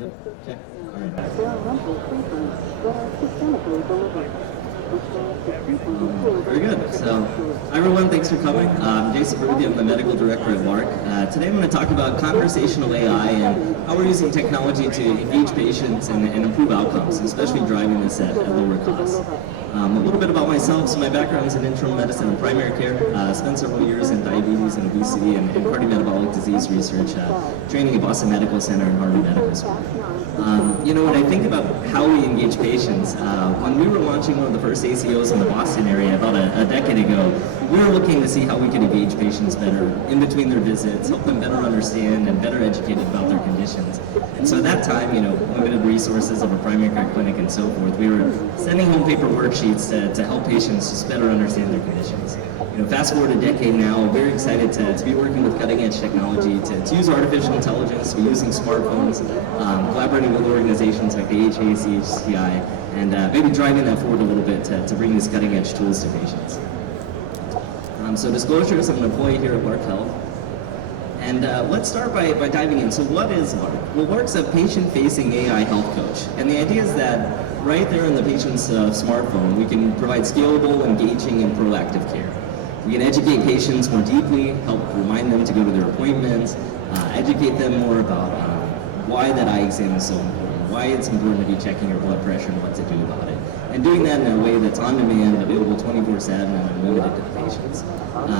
Yep, check. All right. There are monthly refunds that are systemically delivered. Very good. So, hi everyone, thanks for coming. I'm Jason Berthy, I'm the medical director at Lark. Today I'm going to talk about conversational AI and how we're using technology to engage patients and improve outcomes, especially driving this at lower costs. A little bit about myself. So my background is in internal medicine and primary care. Spent several years in diabetes and obesity and cardiometabolic disease research, training at Boston Medical Center and Harvard Medical School. When I think about how we engage patients, when we were launching one of the first ACOs in the Boston area about a decade ago, we were looking to see how we could engage patients better in between their visits, help them better understand and better educated about their conditions. And so at that time, limited resources of a primary care clinic and so forth, we were sending home paper worksheets to help patients just better understand their conditions. Fast forward a decade now, very excited to be working with cutting edge technology, to use artificial intelligence, to be using smartphones, collaborating with organizations like the AHA, CHCI, and maybe driving that forward a little bit to bring these cutting edge tools to patients. So disclosures, I'm an employee here at Lark Health. And let's start by diving in. So what is Lark? Well, Lark's a patient-facing AI health coach. And the idea is that right there in the patient's smartphone, we can provide scalable, engaging, and proactive care. We can educate patients more deeply, help remind them to go to their appointments, educate them more about why that eye exam is so important, why it's important to be checking your blood pressure and what to do about it. And doing that in a way that's on demand, available 24/7, and unlimited to the patients.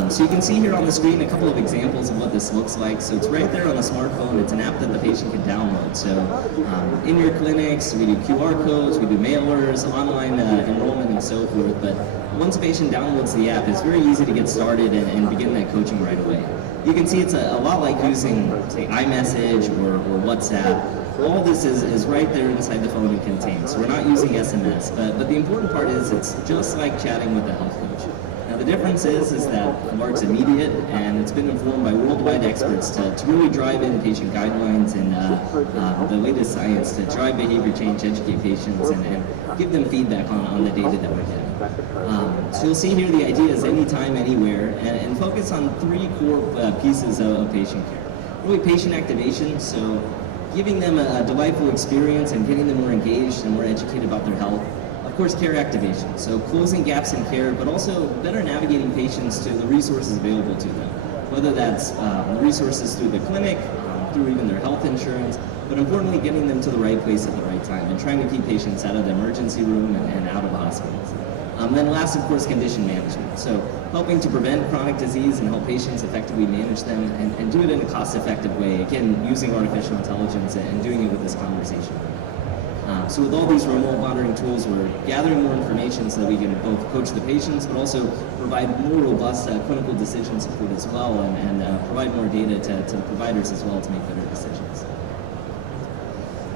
So you can see here on the screen a couple of examples of what this looks like. So it's right there on the smartphone. It's an app that the patient can download. So in your clinics, we do QR codes, we do mailers, online enrollment, and so forth. But once a patient downloads the app, it's very easy to get started and begin that coaching right away. You can see it's a lot like using, say, iMessage or WhatsApp. All this is right there inside the phone it contains. So we're not using SMS, but the important part is it's just like chatting with a health coach. Now the difference is that Lark's immediate, and it's been informed by worldwide experts to really drive in patient guidelines and the latest science to drive behavior change, educate patients, and give them feedback on the data that we're getting. So you'll see here the idea is anytime, anywhere, and focus on three core pieces of patient care. Really patient activation, so giving them a delightful experience and getting them more engaged and more educated about their health. Of course, care activation, so closing gaps in care, but also better navigating patients to the resources available to them, whether that's resources through the clinic, through even their health insurance, but importantly, getting them to the right place at the right time and trying to keep patients out of the emergency room and out of hospitals. Then last, of course, condition management. So helping to prevent chronic disease and help patients effectively manage them and do it in a cost-effective way, again, using artificial intelligence and doing it with this conversation. So with all these remote monitoring tools, we're gathering more information so that we can both coach the patients, but also provide more robust clinical decision support as well, and provide more data to the providers as well to make better decisions.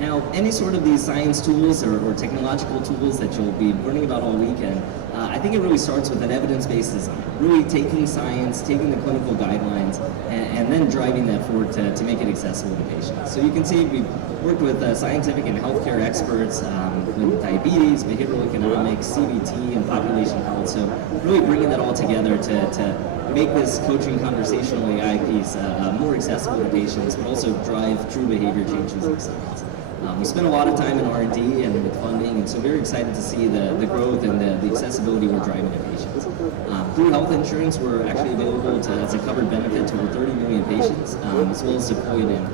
Now, any sort of these science tools or technological tools that you'll be learning about all weekend, I think it really starts with an evidence-based design, really taking science, taking the clinical guidelines, and then driving that forward to make it accessible to patients. So you can see we've worked with scientific and healthcare experts with diabetes, behavioral economics, CBT, and population health. So really bringing that all together to make this coaching conversational AI piece more accessible to patients, but also drive true behavior change using science. We spent a lot of time in R&D and with funding, and so very excited to see the growth and the accessibility we're driving to patients. Through health insurance, we're actually available as a covered benefit to over 30 million patients, as well as deployed in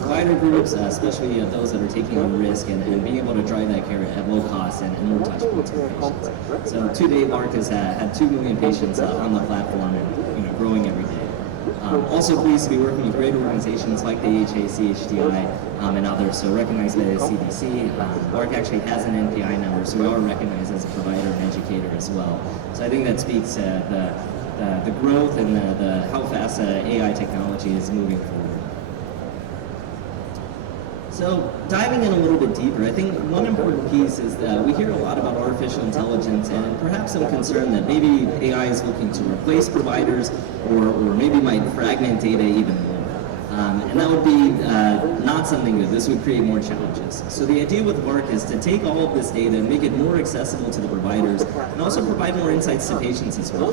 provider groups, especially those that are taking on risk and being able to drive that care at low cost and more touch points for patients. So to date, Lark has had 2 million patients on the platform and growing every day. Also pleased to be working with great organizations like the AHA, CHDI, and others, so recognized by the CDC. Lark actually has an NPI number, so we are recognized as a provider and educator as well. So I think that speaks to the growth and how fast AI technology is moving forward. So diving in a little bit deeper, I think one important piece is that we hear a lot about artificial intelligence and perhaps some concern that maybe AI is looking to replace providers or maybe might fragment data even more. And that would be not something good. This would create more challenges. So the idea with Lark is to take all of this data and make it more accessible to the providers and also provide more insights to patients as well.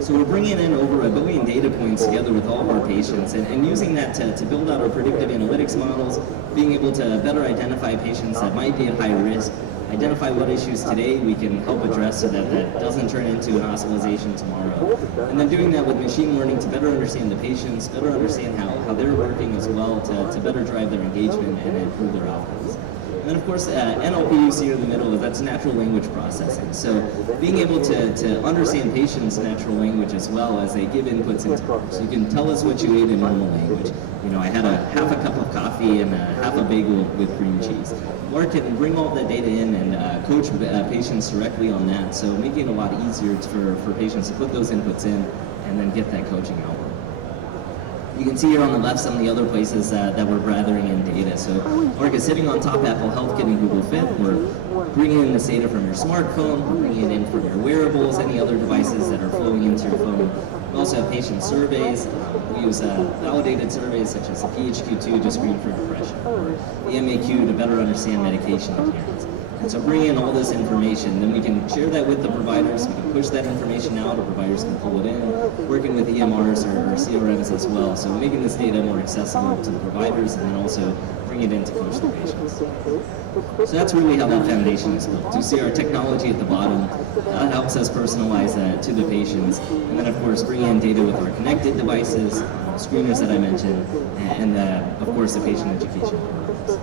So we're bringing in over 1 billion data points together with all of our patients and using that to build out our predictive analytics models, being able to better identify patients that might be at high risk, identify what issues today we can help address so that that doesn't turn into an hospitalization tomorrow. And then doing that with machine learning to better understand the patients, better understand how they're working as well to better drive their engagement and improve their outcomes. And then of course, NLP you see in the middle, that's natural language processing. So being able to understand patients' natural language as well as they give inputs into it. So you can tell us what you ate in normal language. You know, I had half a cup of coffee and half a bagel with cream cheese. Lark can bring all that data in and coach patients directly on that, so making it a lot easier for patients to put those inputs in and then get that coaching outward. You can see here on the left some of the other places that we're gathering in data. So Lark is sitting on top Apple Health, getting Google Fit. We're bringing in this data from your smartphone, we're bringing it in from your wearables, any other devices that are flowing into your phone. We also have patient surveys. We use validated surveys such as the PHQ-2 to screen for depression, or the MAQ to better understand medication adherence. And so bring in all this information, then we can share that with the providers, we can push that information out, the providers can pull it in, working with EMRs or CRMs as well. So making this data more accessible to the providers and then also bring it in to coach the patients. So that's really how that foundation is built. You see our technology at the bottom, that helps us personalize that to the patients. And then of course bring in data with our connected devices, screeners that I mentioned, and of course the patient education programs.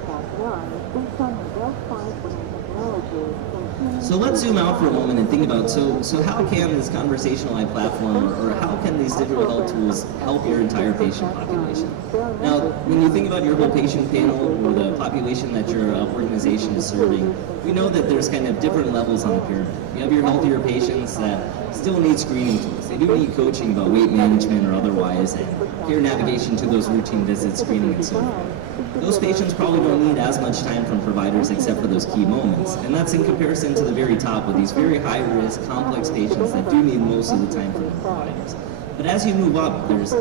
So let's zoom out for a moment and think about, so how can this conversational AI platform or how can these digital health tools help your entire patient population? Now, when you think about your whole patient panel or the population that your organization is serving, we know that there's kind of different levels on the pyramid. You have your healthier patients that still need screening tools. They do need coaching about weight management or otherwise, and care navigation to those routine visits, screening, and so forth. Those patients probably don't need as much time from providers except for those key moments. And that's in comparison to the very top with these very high-risk, complex patients that do need most of the time from the providers. But as you move up, there's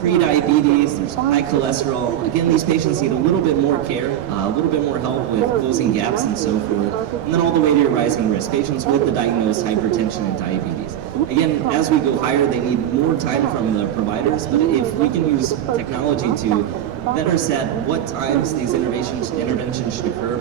pre-diabetes, there's high cholesterol. Again, these patients need a little bit more care, a little bit more help with closing gaps and so forth. And then all the way to your rising risk, patients with the diagnosed hypertension and diabetes. Again, as we go higher, they need more time from the providers, but if we can use technology to better set what times these interventions should occur,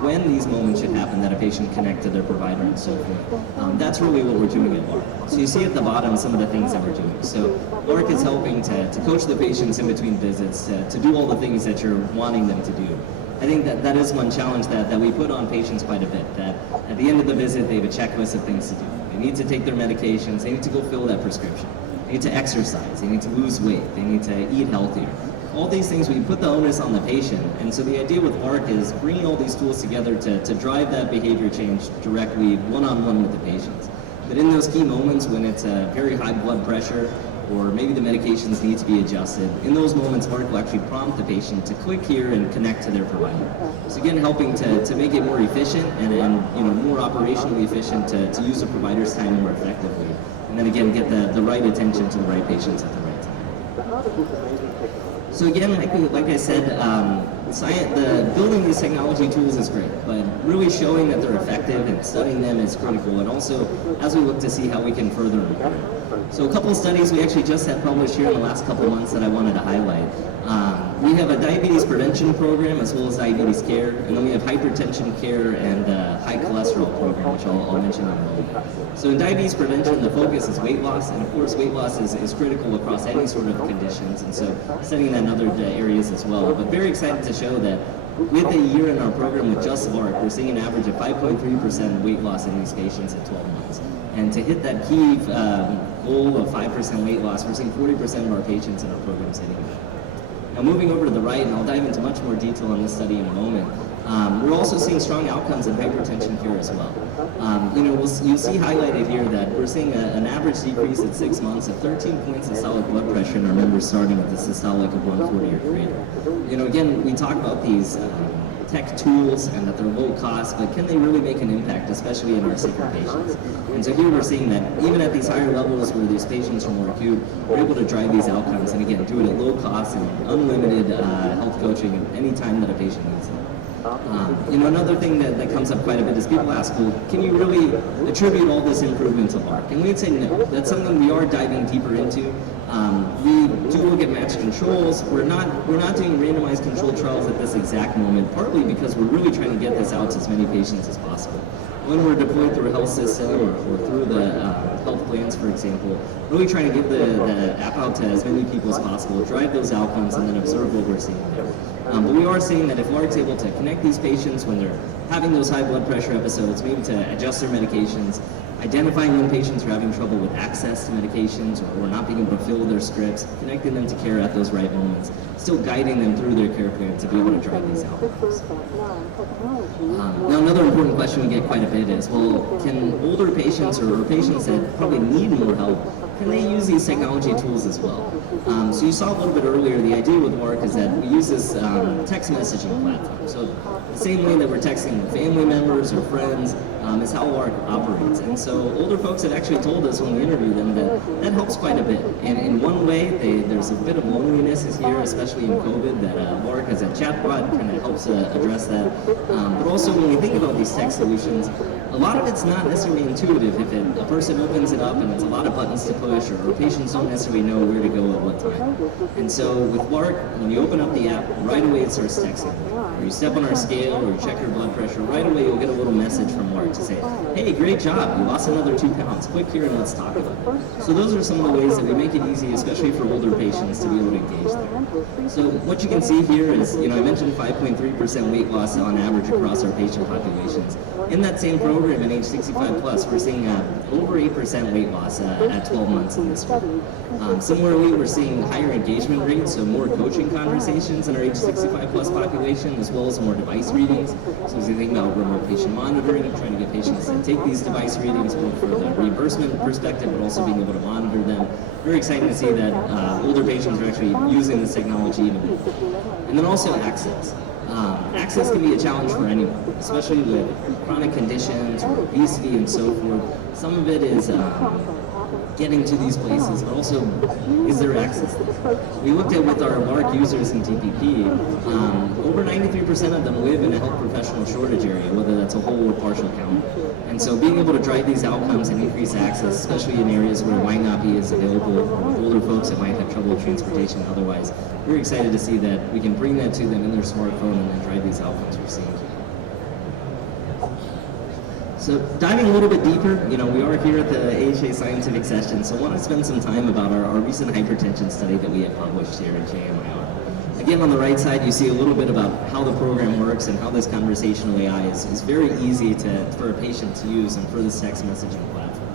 when these moments should happen that a patient connect to their provider and so forth. That's really what we're doing at Lark. So you see at the bottom some of the things that we're doing. So Lark is helping to coach the patients in between visits, to do all the things that you're wanting them to do. I think that is one challenge that we put on patients quite a bit, that at the end of the visit they have a checklist of things to do. They need to take their medications, they need to go fill that prescription, they need to exercise, they need to lose weight, they need to eat healthier. All these things, we put the onus on the patient, and so the idea with Lark is bringing all these tools together to drive that behavior change directly, one-on-one with the patients. That in those key moments when it's a very high blood pressure, or maybe the medications need to be adjusted, in those moments Lark will actually prompt the patient to click here and connect to their provider. So again, helping to make it more efficient and more operationally efficient to use the provider's time more effectively. And then again, get the right attention to the right patients at the right time. So again, like I said, building these technology tools is great, but really showing that they're effective and studying them is critical, and also as we look to see how we can further improve. So a couple of studies we actually just had published here in the last couple of months that I wanted to highlight. We have a diabetes prevention program as well as diabetes care, and then we have hypertension care and high cholesterol program, which I'll mention in a moment. So in diabetes prevention, the focus is weight loss, and of course weight loss is critical across any sort of conditions, and so studying that in other areas as well. But very excited to show that with a year in our program with just Lark, we're seeing an average of 5.3% weight loss in these patients at 12 months. And to hit that key goal of 5% weight loss, we're seeing 40% of our patients in our programs hitting that. Now moving over to the right, and I'll dive into much more detail on this study in a moment, we're also seeing strong outcomes in hypertension care as well. You see highlighted here that we're seeing an average decrease at 6 months of 13 points of systolic blood pressure in our members starting with a systolic of 140 or greater. Again, we talk about these tech tools and that they're low cost, but can they really make an impact, especially in our sicker patients? And so here we're seeing that even at these higher levels where these patients are more acute, we're able to drive these outcomes, and again, do it at low cost and unlimited health coaching any time that a patient needs it. Another thing that comes up quite a bit is people ask, well, can you really attribute all this improvement to Lark? And we'd say no. That's something we are diving deeper into. We do look at matched controls. We're not doing randomized controlled trials at this exact moment, partly because we're really trying to get this out to as many patients as possible. When we're deployed through a health system or through the health plans, for example, really trying to get the app out to as many people as possible, drive those outcomes, and then observe what we're seeing there. But we are seeing that if Lark's able to connect these patients when they're having those high blood pressure episodes, maybe to adjust their medications, identifying when patients are having trouble with access to medications or not being able to fill their scripts, connecting them to care at those right moments, still guiding them through their care plan to be able to drive these outcomes. Now, another important question we get quite a bit is, well, can older patients or patients that probably need more help, can they use these technology tools as well? So you saw a little bit earlier, the idea with Lark is that we use this text messaging platform. So the same way that we're texting with family members or friends is how Lark operates. And so older folks have actually told us when we interview them that helps quite a bit. And in one way, there's a bit of loneliness here, especially in COVID, that Lark as a chatbot kind of helps address that. But also when we think about these tech solutions, a lot of it's not necessarily intuitive. If a person opens it up and it's a lot of buttons to push, or patients don't necessarily know where to go at what time. And so with Lark, when you open up the app, right away it starts texting. Or you step on our scale, or you check your blood pressure, right away you'll get a little message from Lark to say, hey, great job, you lost another 2 pounds. Click here and let's talk about it. So those are some of the ways that we make it easy, especially for older patients, to be able to engage them. So what you can see here is, I mentioned 5.3% weight loss on average across our patient populations. In that same program at age 65 plus, we're seeing over 8% weight loss at 12 months in this group. Similarly, we're seeing higher engagement rates, so more coaching conversations in our age 65 plus population, as well as more device readings. So as you think about remote patient monitoring, trying to get patients to take these device readings both for the reimbursement perspective, but also being able to monitor them. Very exciting to see that older patients are actually using this technology even more. And then also access. Access can be a challenge for anyone, especially with chronic conditions or obesity and so forth. Some of it is getting to these places, but also is there access there? We looked at with our Lark users in TPP, over 93% of them live in a health professional shortage area, whether that's a whole or partial county. And so being able to drive these outcomes and increase access, especially in areas where it might not be as available, or older folks that might have trouble with transportation otherwise, we're excited to see that we can bring that to them in their smartphone and then drive these outcomes we're seeing. So diving a little bit deeper, we are here at the AHA Scientific Session, so I want to spend some time about our recent hypertension study that we have published here at JMIR. Again, on the right side, you see a little bit about how the program works and how this conversational AI is very easy for a patient to use and for this text messaging platform.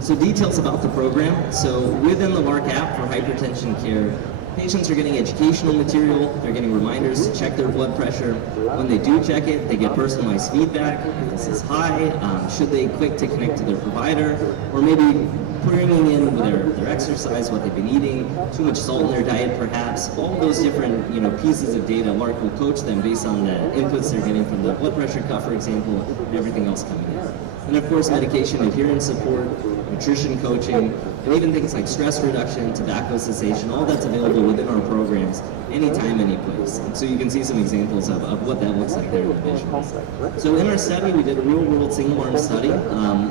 So details about the program. So within the Lark app for hypertension care, patients are getting educational material, they're getting reminders to check their blood pressure. When they do check it, they get personalized feedback. If this is high, should they click to connect to their provider, or maybe bringing in their exercise, what they've been eating, too much salt in their diet perhaps, all those different pieces of data. Lark will coach them based on the inputs they're getting from the blood pressure cuff, for example, and everything else coming in. And of course, medication adherence support, nutrition coaching, and even things like stress reduction, tobacco cessation, all that's available within our programs, anytime, any place. And so you can see some examples of what that looks like there in the visuals. So in our study, we did a real-world single-arm study,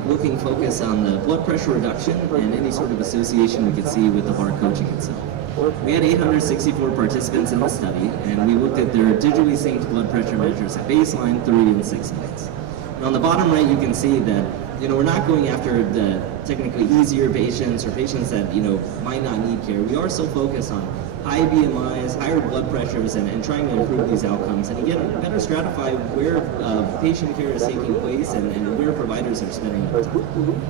looking focus on the blood pressure reduction and any sort of association we could see with the Lark coaching itself. We had 864 participants in the study, and we looked at their digitally synced blood pressure measures at baseline, 3, and 6 months. And on the bottom right, you can see that we're not going after the technically easier patients or patients that might not need care. We are so focused on high BMIs, higher blood pressures, and trying to improve these outcomes and again better stratify where patient care is taking place and where providers are spending their time.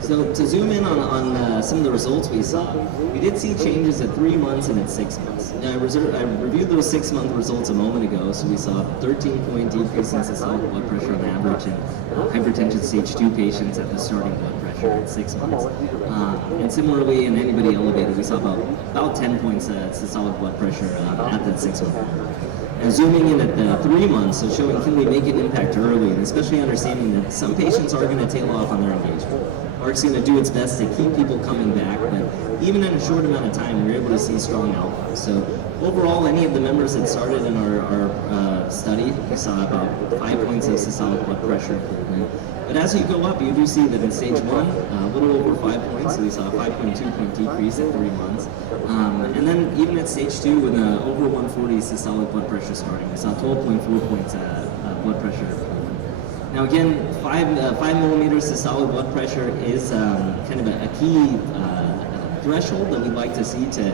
So to zoom in on some of the results we saw, we did see changes at 3 months and at 6 months. Now I reviewed those 6-month results a moment ago, so we saw a 13-point decrease in systolic blood pressure on average in hypertension stage 2 patients at the starting blood pressure. pressure at 6 months. And similarly, in anybody elevated, we saw about 10 points systolic blood pressure at that 6 month mark. And zooming in at the 3 months, so showing can we make an impact early, and especially understanding that some patients are going to tail off on their engagement. Mark's going to do its best to keep people coming back, but even in a short amount of time, we're able to see strong outcomes. So overall, any of the members that started in our study, we saw about 5 points of systolic blood pressure improvement. But as you go up, you do see that in stage 1, a little over 5 points, so we saw a 5.2 point decrease at 3 months. And then even at stage 2, with over 140 systolic blood pressure starting, we saw 12.4 points blood pressure improvement. Now again, 5 millimeters systolic blood pressure is kind of a key threshold that we'd like to see to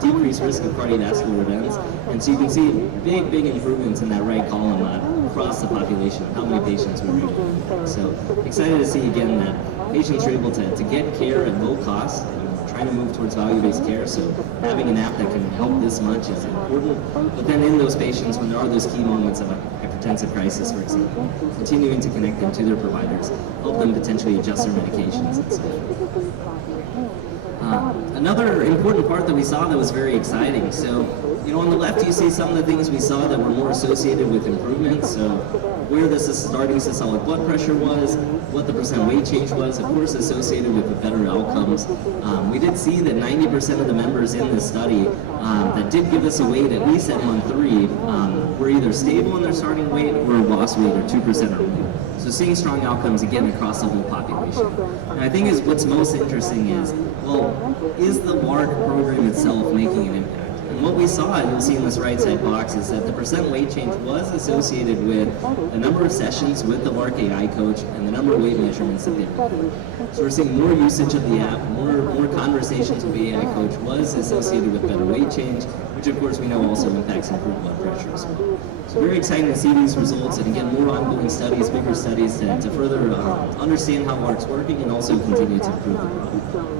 decrease risk of cardiovascular events. And so you can see big improvements in that right column across the population of how many patients we were able to impact. So excited to see again that patients are able to get care at low cost. Trying to move towards value-based care, so having an app that can help this much is important. But then in those patients, when there are those key moments of a hypertensive crisis, for example, continuing to connect them to their providers, help them potentially adjust their medications and so forth. Another important part that we saw that was very exciting. So, on the left you see some of the things we saw that were more associated with improvements. So, where the starting systolic blood pressure was, what the percent weight change was, of course associated with the better outcomes. We did see that 90% of the members in this study that did give us a weight at least at month 3 were either stable in their starting weight or lost weight or 2% or more. So seeing strong outcomes again across the whole population. And I think what's most interesting is, is the Lark program itself making an impact? And what we saw, and you'll see in this right side box, is that the percent weight change was associated with the number of sessions with the Lark AI coach and the number of weight measurements that they were doing. So we're seeing more usage of the app, more conversations with the AI coach was associated with better weight change, which of course we know also impacts improved blood pressure as well. So very exciting to see these results, and again, more ongoing studies, bigger studies to further understand how Lark's working and also continue to improve the product.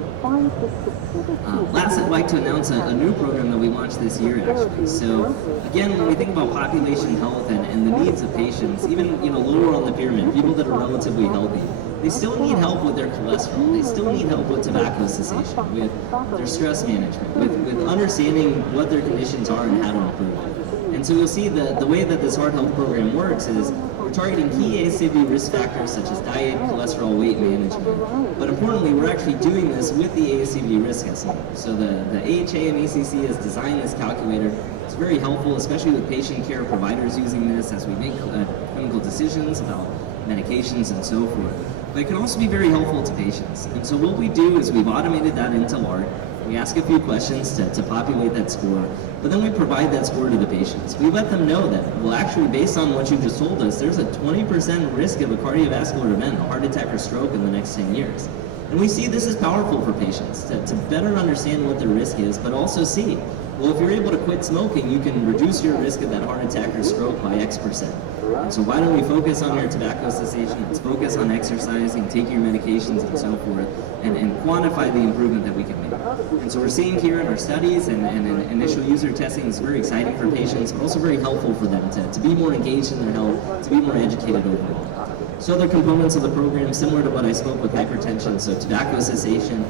Last, I'd like to announce a new program that we launched this year, actually. So, again, when we think about population health and the needs of patients, even lower on the pyramid, people that are relatively healthy, they still need help with their cholesterol. They still need help with tobacco cessation, with their stress management, with understanding what their conditions are and how to improve it. And so you'll see the way that this heart health program works is we're targeting key ASCVD risk factors such as diet, cholesterol, weight management. But importantly, we're actually doing this with the ASCVD risk estimator. So the AHA and ACC has designed this calculator. It's very helpful, especially with patient care providers using this as we make clinical decisions about medications and so forth. But it can also be very helpful to patients. And so what we do is we've automated that into Lark. We ask a few questions to populate that score, but then we provide that score to the patients. We let them know that, well, actually, based on what you just told us, there's a 20% risk of a cardiovascular event, a heart attack or stroke in the next 10 years. And we see this is powerful for patients to better understand what their risk is, but also see, well, if you're able to quit smoking, you can reduce your risk of that heart attack or stroke by X%. And so why don't we focus on your tobacco cessation, let's focus on exercising, taking your medications and so forth, and quantify the improvement that we can make. And so we're seeing here in our studies and initial user testing is very exciting for patients, but also very helpful for them to be more engaged in their health, to be more educated overall. So other components of the program, similar to what I spoke with hypertension, so tobacco cessation,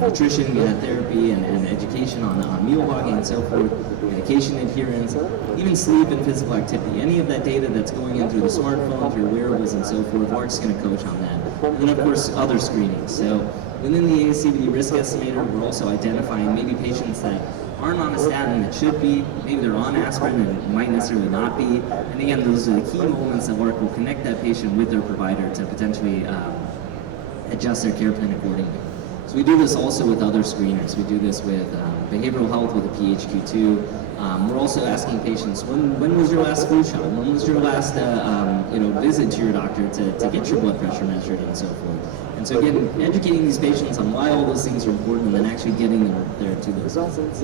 nutrition therapy and education on meal logging and so forth, medication adherence, even sleep and physical activity. Any of that data that's going in through the smartphone, through wearables and so forth, Lark's going to coach on that. And then of course other screenings. So within the ASCVD risk estimator, we're also identifying maybe patients that aren't on a statin that should be, maybe they're on aspirin and might necessarily not be. And again, those are the key moments that Lark will connect that patient with their provider to potentially adjust their care plan accordingly. So we do this also with other screeners. We do this with behavioral health with a PHQ-2. We're also asking patients, when was your last flu shot? When was your last visit to your doctor to get your blood pressure measured and so forth? And so again, educating these patients on why all those things are important and then actually getting them there to those visits.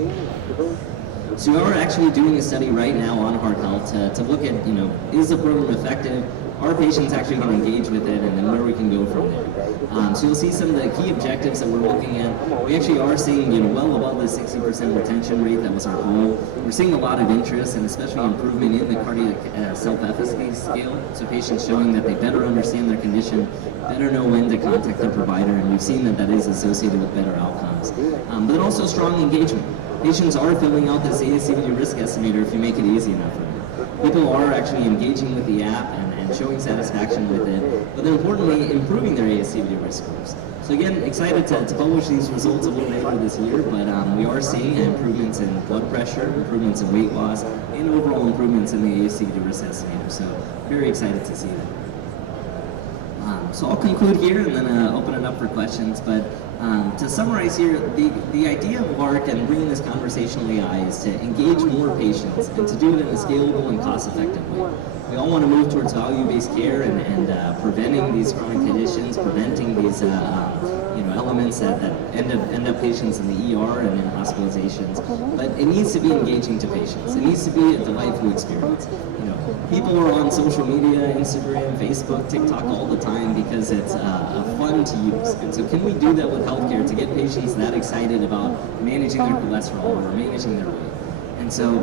So we are actually doing a study right now on heart health to look at, is the program effective? Are patients actually going to engage with it, and then where we can go from there? So So you'll see some of the key objectives that we're looking at. We actually are seeing, well above the 60% retention rate. That was our goal. We're seeing a lot of interest and especially improvement in the cardiac self-efficacy scale. So patients showing that they better understand their condition, better know when to contact their provider, and we've seen that that is associated with better outcomes. But then also strong engagement. Patients are filling out this ASCVD risk estimator if you make it easy enough for them. People are actually engaging with the app and showing satisfaction with it, but then importantly, improving their ASCVD risk scores. So again, excited to publish these results a little later this year, but we are seeing improvements in blood pressure, improvements in weight loss, and overall improvements in the ASCVD risk estimator. So very excited to see that. So I'll conclude here and then open it up for questions. But to summarize here, the idea of Lark and bringing this conversational AI is to engage more patients and to do it in a scalable and cost-effective way. We all want to move towards value-based care and preventing these chronic conditions, preventing these elements that end up patients in the ER and in hospitalizations. But it needs to be engaging to patients. It needs to be a delightful experience. People are on social media, Instagram, Facebook, TikTok all the time because it's fun to use. And so can we do that with healthcare to get patients that excited about managing their cholesterol or managing their weight? And so,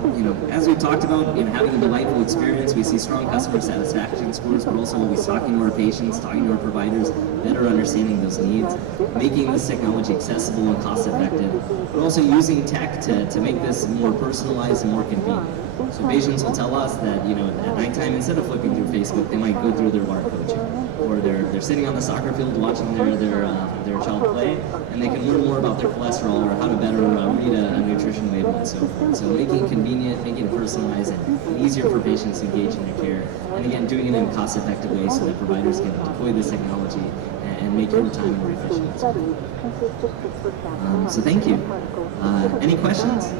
as we talked about, having a delightful experience, we see strong customer satisfaction scores, but also always talking to our patients, talking to our providers, better understanding those needs, making this technology accessible and cost-effective, but also using tech to make this more personalized and more convenient. So patients will tell us that, at nighttime, instead of flipping through Facebook, they might go through their Lark coaching, or they're sitting on the soccer field watching their child play, and they can learn more about their cholesterol or how to better read a nutrition label and so forth. So making it convenient, making it personalized, and easier for patients to engage in their care, and again, doing it in a cost-effective way so that providers can deploy this technology and make your time more efficient. So thank you. Any questions?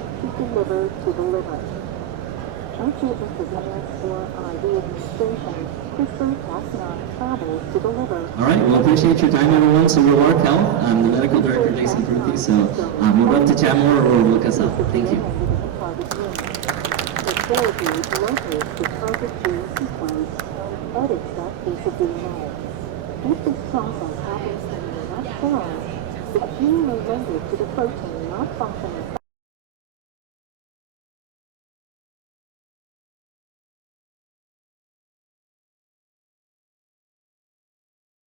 Thank you, Mr. Venus, for the administration. Christopher passing on travel to deliver. All right, well, appreciate your time, everyone. So we're Lark Health. I'm the medical director, Jason Pruthi. So we'd love to chat more or look us up. Thank you. The therapy locates the target gene sequence and edits that piece of DNA. If this process happens in the left cell, the gene related to the protein not functioning